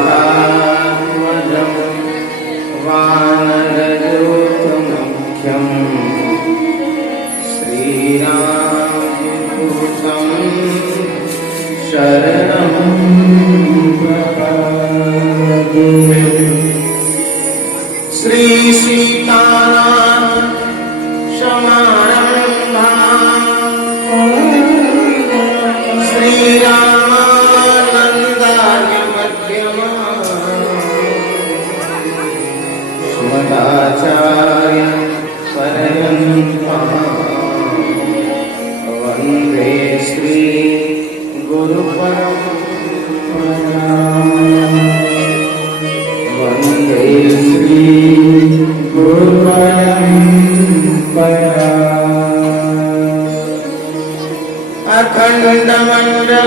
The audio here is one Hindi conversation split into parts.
वातात्मजं वानरयूथमुख्यं श्रीरामदूतं शरणं प्रपद्ये। श्री सीतानाथ समारम्भां श्रीरामानन्दार्य मध्यमाम् सुमताचार्य पर्यन्तां वन्दे श्री गुरुपरम्पराम्। वन्दे श्री अखण्डमण्डलाकारं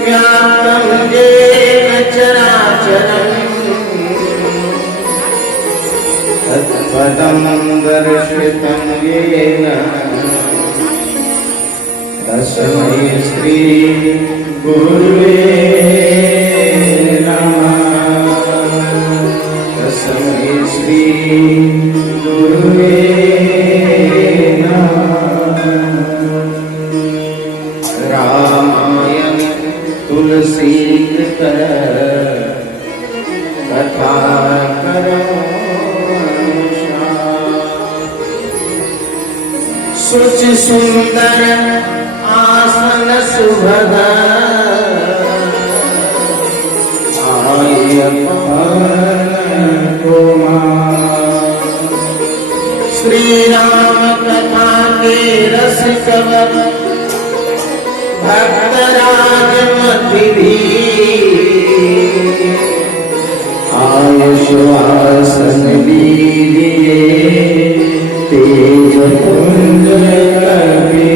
व्याप्तं येन चराचरं तत्पदं दर्शितं येन तस्मै श्री गुरुवे नमः। तस्मै श्री गुरुवे रामायण तुलसीकृत कथा करो शुचि सुंदर आसन सुभग आय श्री राम कथा के रसिक भक्तराज मति भी आयुष्वासन लीलिए तेज पुंज कभी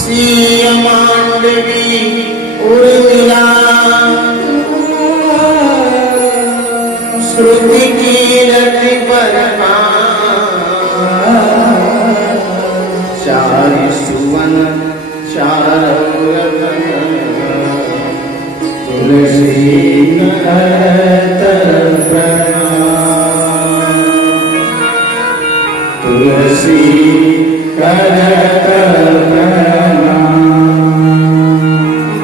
सिय मांडवी उर्मिला श्रुति कीरति बरमा चारि सुवन चारौ रतन तुलसी करत प्रणाम। तुलसी करत प्रणाम।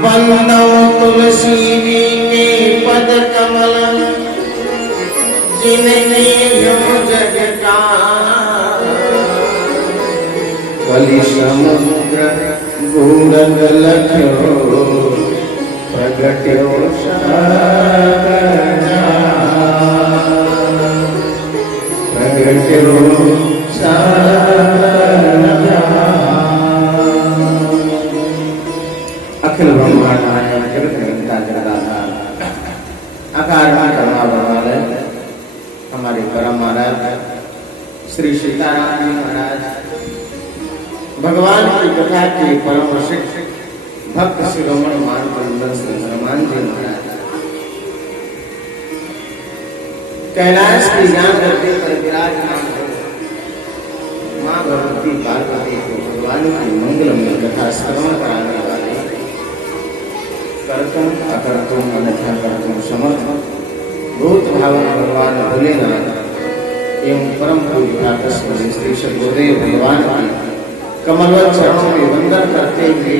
वंदो तुलसी जी के पद कमल जिनके जो जग का कलि समुद्र गूढ़ लख्यो प्रगट्यो प्रगट्यो अखिल ब्रह्मांड नायक जगत नियंता जगदाधार आकार वाले हमारे परम महाराज श्री सीताराम जी महाराज भगवान की कथा के परम शिक्षक भक्त शिरोमणि मानवंदन श्री हनुमान जी महाराज कैलाश की जान करते पर विराजमान हो माँ भगवती पार्वती को भगवान की मंगलमय कथा श्रवण कराने वाले कर्तुम अकर्तुम अन्यथा कर्तुम समर्थ भूत भावन भगवान भोलेनाथ एवं परम पूज्य श्री सद्गुरुदेव भगवान की कमलवत चरणों में वंदन करते हुए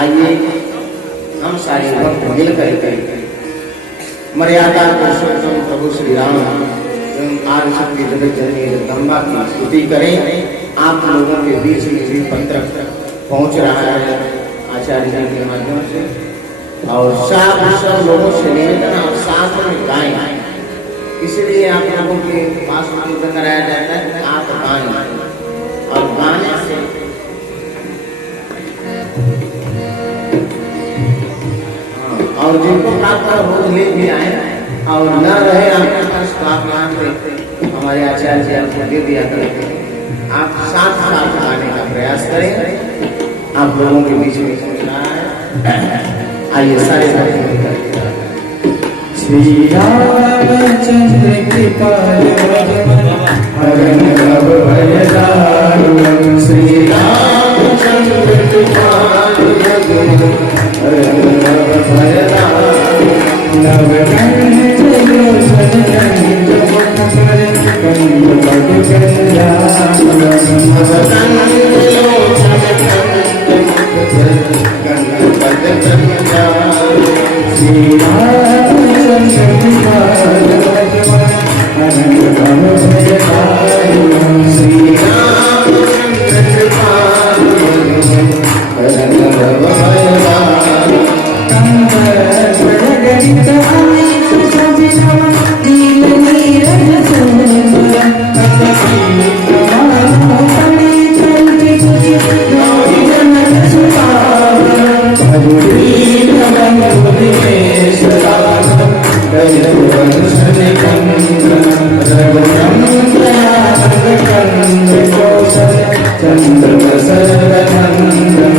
आइए हम सारे भक्त मिलकर मर्यादा पुरुषोत्तम प्रभु श्री राम एवं आदि शक्ति जगत जननी जगदम्बा की स्तुति करें। आप लोगों के बीच में भी पत्र पहुंच रहा है आचार्य जी के माध्यम से और सब लोगों से निवेदन और साथ में गाएं। इसलिए आप लोगों के पास कीर्तन कराया जाता है आप गाएं और गाने से और जिनको प्राप्त हो ले भी आए और न रहे आपके पास तो आप यहाँ पे हमारे आचार्य जी आपको दे दिया करें। आप साथ साथ गाने का प्रयास करें। आप लोगों के बीच में पहुंच रहा है। आइए सारे श्री रामचंद्र कृपाल हरण भव भय दारुण श्री रामचंद्र कृपाल हरण भव भय दारुण नवकंठ लोचन कंठ मुख कर कंठ पद कंजान नवकंठ लोचन कंठ पद कंजान श्री रामचंद्र कृपाल हरण भव भय दारुण श्री रामचंद्र कृपाल हरण भव भय दारुण गणित अनेक सविनव नील नीरज सुंदर कमानो पड़े चलते कुछ गौरी जनक सुपावन भगुरीन बंधुदेश्वरान गजवंशन कंदन रघुनंदनानंद कंद कौशल चंद्र सर्वनंदन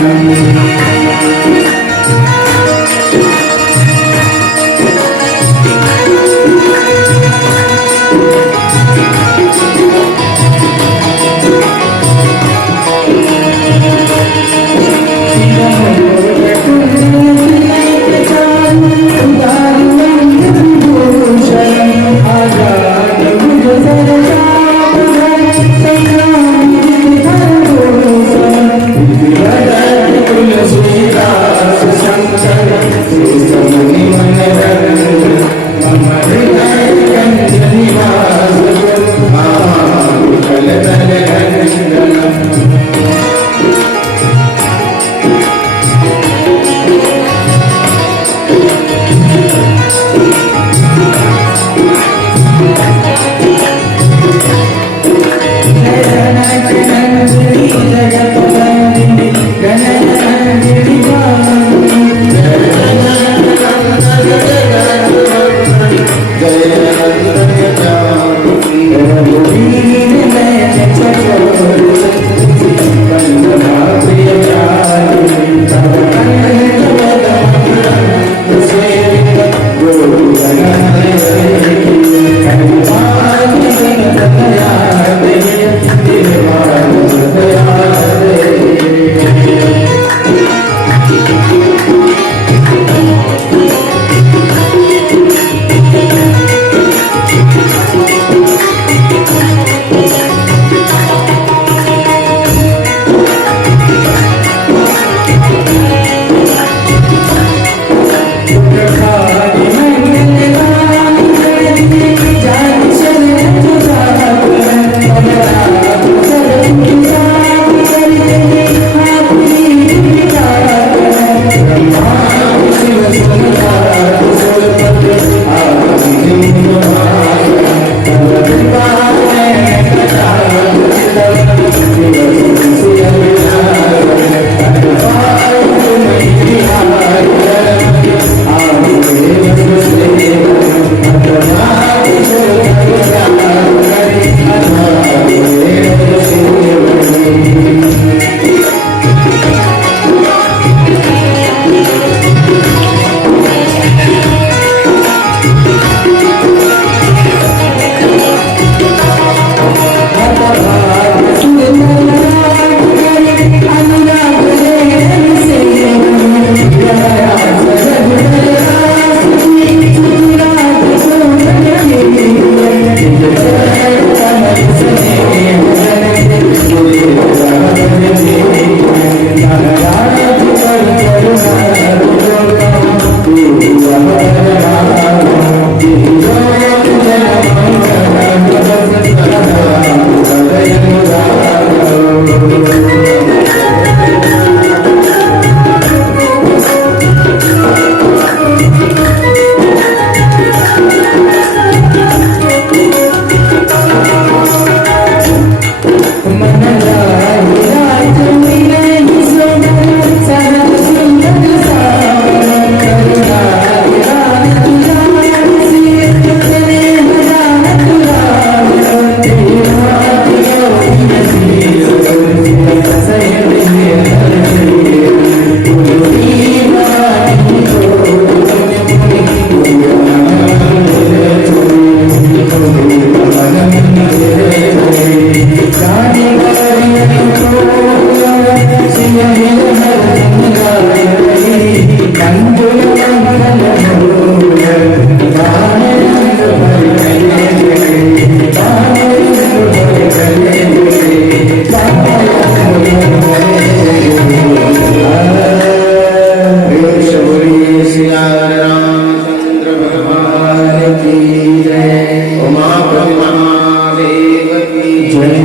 उमापति महादेव की जय।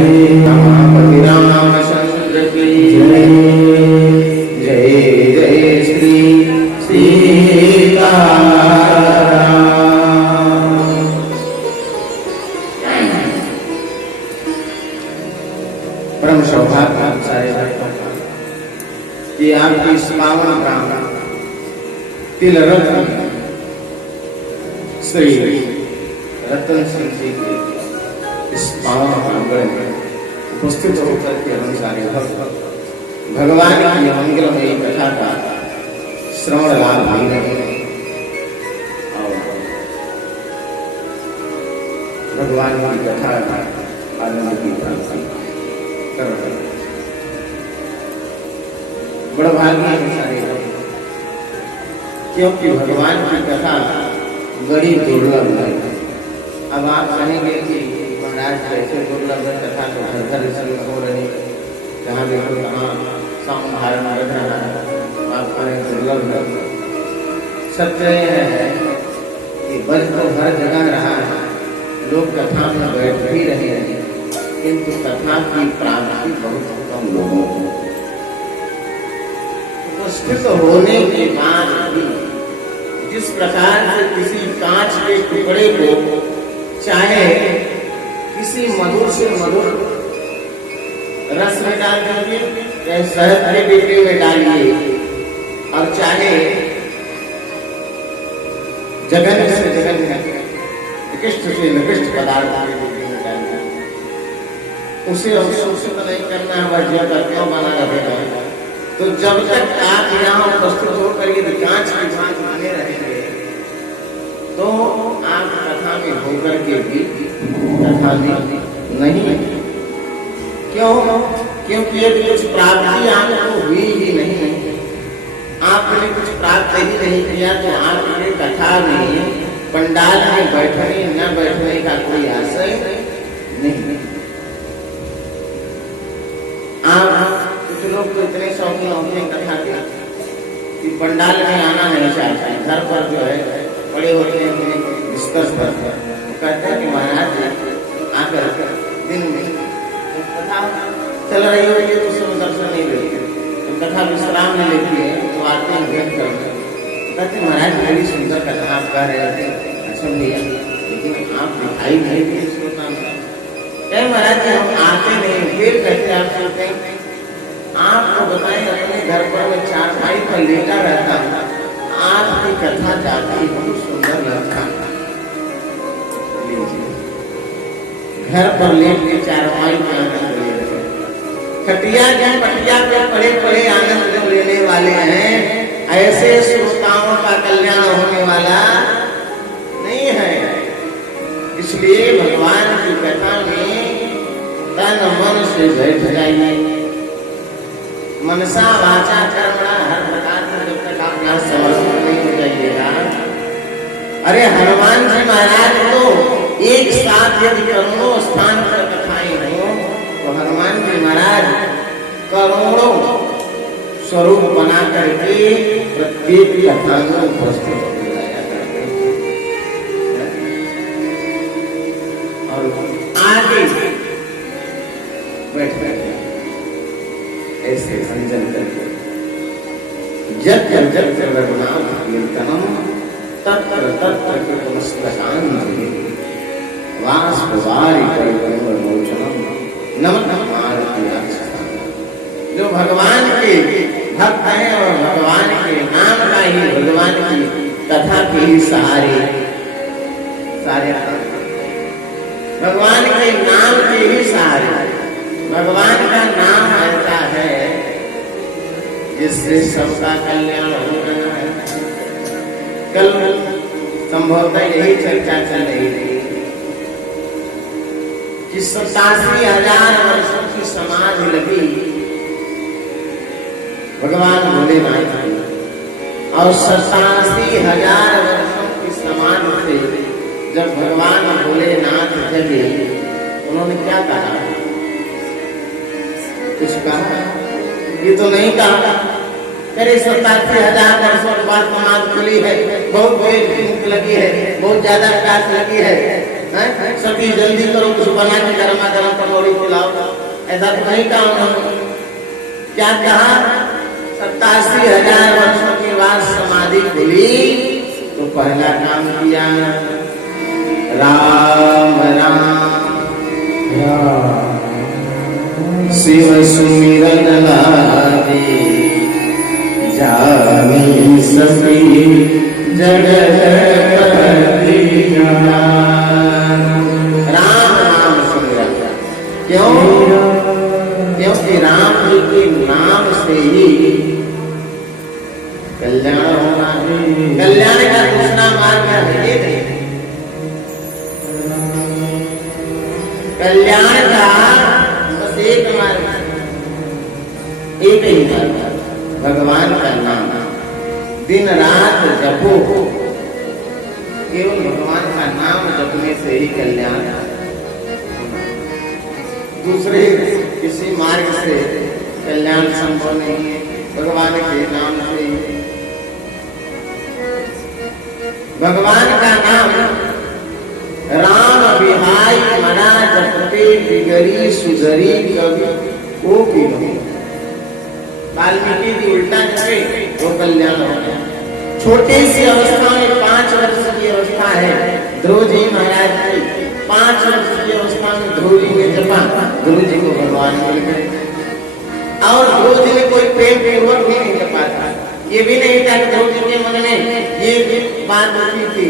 रमापति रामचंद्र की जय। जय जय श्री सीताराम। परम सौभाग्य सारे कि आपकी इस पावन प्राण तिल रत्न श्री रतन सिंह जी के इस पावन प्रांगण में उपस्थित होकर के हम सारे भक्त भगवान की मंगलमयी कथा का श्रवण लाभ भी रहे और भगवान की कथा आनंद की प्राप्ति कर रहे हैं। बड़ा भाग्य है सारे भक्त, क्योंकि भगवान की कथा बड़ी दुर्लभ है। अब आप कहेंगे कि महाराज कैसे दुर्लभ है कथा तो घर घर इसमें हो रही है, जहाँ देखो कहाँ सामधारण रख रहा है, आप कहें दुर्लभ है। सत्य यह है कि बस तो हर जगह रहा है, लोग कथा में बैठ भी रहे हैं, किंतु कथा की प्राप्ति बहुत कम लोगों को। उपस्थित होने के बाद भी जिस प्रकार से किसी कांच के टुकड़े को चाहे किसी मधुर से मधुर रस में डाल दीजिए, चाहे शहद के डिब्बे में डालिए, और चाहे जघन्य से जघन्य निकृष्ट से निकृष्ट पदार्थ के डिब्बे में डालिए, उसे अवशोषित नहीं करना है, वर्ज्य का क्यों बना रहेगा। तो जब तक आप यहाँ उपस्थित होकर यदि कांच की बात बने रहेंगे तो आप कथा में होकर के भी कथा में नहीं। क्यों? क्योंकि यदि कुछ प्राप्ति आपको हुई ही नहीं, आपने कुछ प्राप्त ही नहीं किया, तो आपके कथा में पंडाल में बैठने न बैठने का कोई आशय नहीं। आप कुछ लोग तो इतने शौकीन होते हैं कथा के कि पंडाल में आना नहीं चाहते, घर पर जो है पड़े होते हैं बिस्तर पर, कहते हैं कि महाराज आकर दिन में कथा चल रही होती है तो उसमें दर्शन नहीं देते, तो कथा विश्राम नहीं लेती है तो आते हैं भेंट करते, कहते महाराज बड़ी सुंदर कथा आप कह रहे थे, सुन लिया, लेकिन आप दिखाई नहीं दिए श्रोता में। कहे महाराज जी हम आते नहीं, फिर कहते आप सुनते हैं। आपको बताएं अपने घर पर मैं चारपाई पर लेटा रहता हूँ, आपकी कथा जाती बहुत सुंदर लगता है। घर पर लेट के चारपाई पर आनंद ले रहे, खटिया के पटिया पे पड़े पड़े आनंद लेने वाले हैं, ऐसे श्रोताओं का कल्याण होने वाला नहीं है। इसलिए भगवान की कथा में तन मन से बैठ जाइए, मनसा वाचा कर्मणा हर प्रकार से जब तक आप यहाँ समर्पित नहीं हो जाइएगा। अरे हनुमान जी महाराज तो एक साथ यदि करोड़ों स्थान पर कथाएं हो तो हनुमान जी महाराज करोड़ों स्वरूप बना करके प्रत्येक कथा में उपस्थित हो जाया करते और आगे बैठ गए ऐसे संजन करके जब रघुनाथ कीर्तनम तत्र तत्र कृतमस्तकांजलि वाष्पवारि परिवर्तनोचनम नमः आरती अक्षतां। जो भगवान के भक्त हैं और भगवान के नाम का ही, भगवान की कथा के ही सहारे सारे भगवान के नाम के ही सहारे, भगवान का नाम ऐसा है जिससे सबका कल्याण हो रहा है। कल संभवतः यही चर्चा चल रही थी कि 87,000 वर्षों की समाधि लगी भगवान भोलेनाथ की, और 87,000 वर्षों की समाधि से जब भगवान भोलेनाथ जगे, उन्होंने क्या कहा? कुछ कहा? ये तो नहीं कहा मेरे 87,000 वर्षों के बाद समाधि खुली है, बहुत भूख लगी है, बहुत ज्यादा प्यास लगी है, सभी जल्दी करो, कुछ बना के गर्मा गर्म पकौड़ी खिलाओ, ऐसा तो नहीं कहा उन्होंने। क्या कहा? 87,000 वर्षों के बाद समाधि खुली तो पहला काम किया, राम राम शिव सुमिरन लागे, जानी सभी जगतपति जान। राम नाम सुमिरन, क्यों? क्योंकि राम जी के नाम से ही कल्याण होना है। कल्याण का दूसरा मार्ग है ये नहीं। कल्याण का बस एक मार्ग, एक ही मार्ग, भगवान का नाम दिन रात जपो। केवल भगवान का नाम जपने से ही कल्याण, दूसरे किसी मार्ग से कल्याण संभव नहीं है। भगवान के नाम से, भगवान का नाम राम बिहाई मना जपते बिगड़ी सुधरी कभी वो की वाल्मीकि जी उल्टा जपे वो कल्याण हो गया। छोटी सी अवस्था में 5 वर्ष की अवस्था है ध्रुव जी महाराज की, 5 वर्ष की अवस्था में ध्रुव जी ने जपा, ध्रुव जी को भगवान मिल गए। और ध्रुव जी ने कोई प्रेम पूर्वक भी नहीं जपा था, ये भी नहीं था कि ध्रुव जी के मन में ये बात होती थी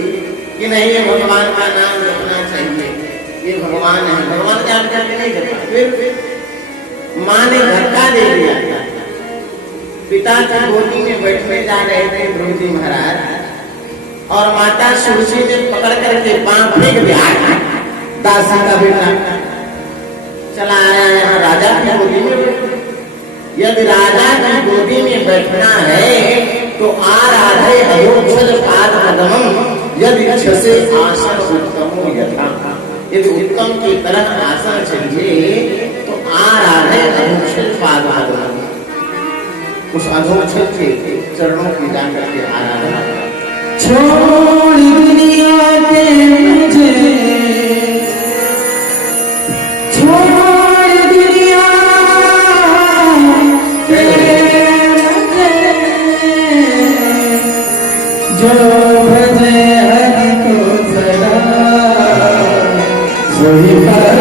कि नहीं ये भगवान का नाम जपना चाहिए, ये भगवान है, भगवान के नाम करके नहीं जपा। फिर माँ ने धक्का दे दिया, पिता की गोदी में बैठने जा रहे थे ध्रुव जी महाराज, और माता सुरसी ने पकड़ करके पांव फेंक दिया। दासी का बेटा चला आया यहाँ राजा की गोदी में बैठो। यदि राजा की गोदी में बैठना है तो आराधे अयोक्षज पाद पद्मम, यदि इच्छसे आसन उत्तमो यथा, यदि उत्तम की तरह आसन चाहिए तो आराधे अयोक्षज पाद पद्मम, उस अधोक्षज के चरणों की जाकर के आराधना। छोड़ दुनिया के मुझे, छोड़ दुनिया के मुझे, जो भजे हरि को सदा सोई पर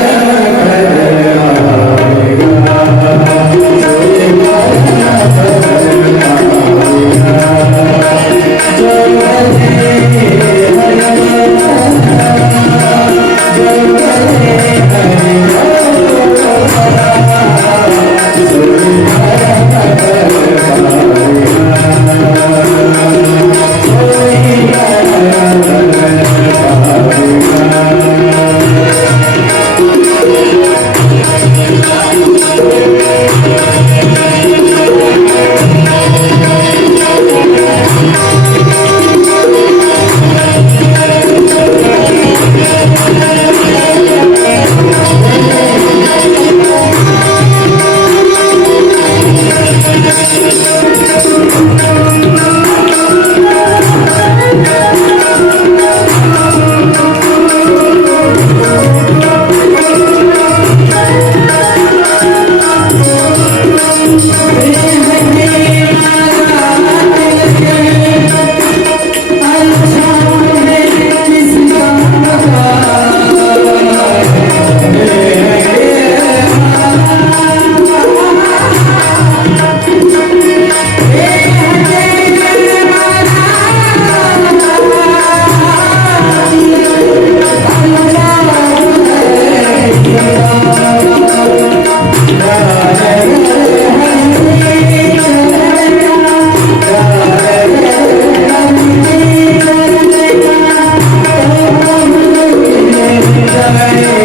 Jai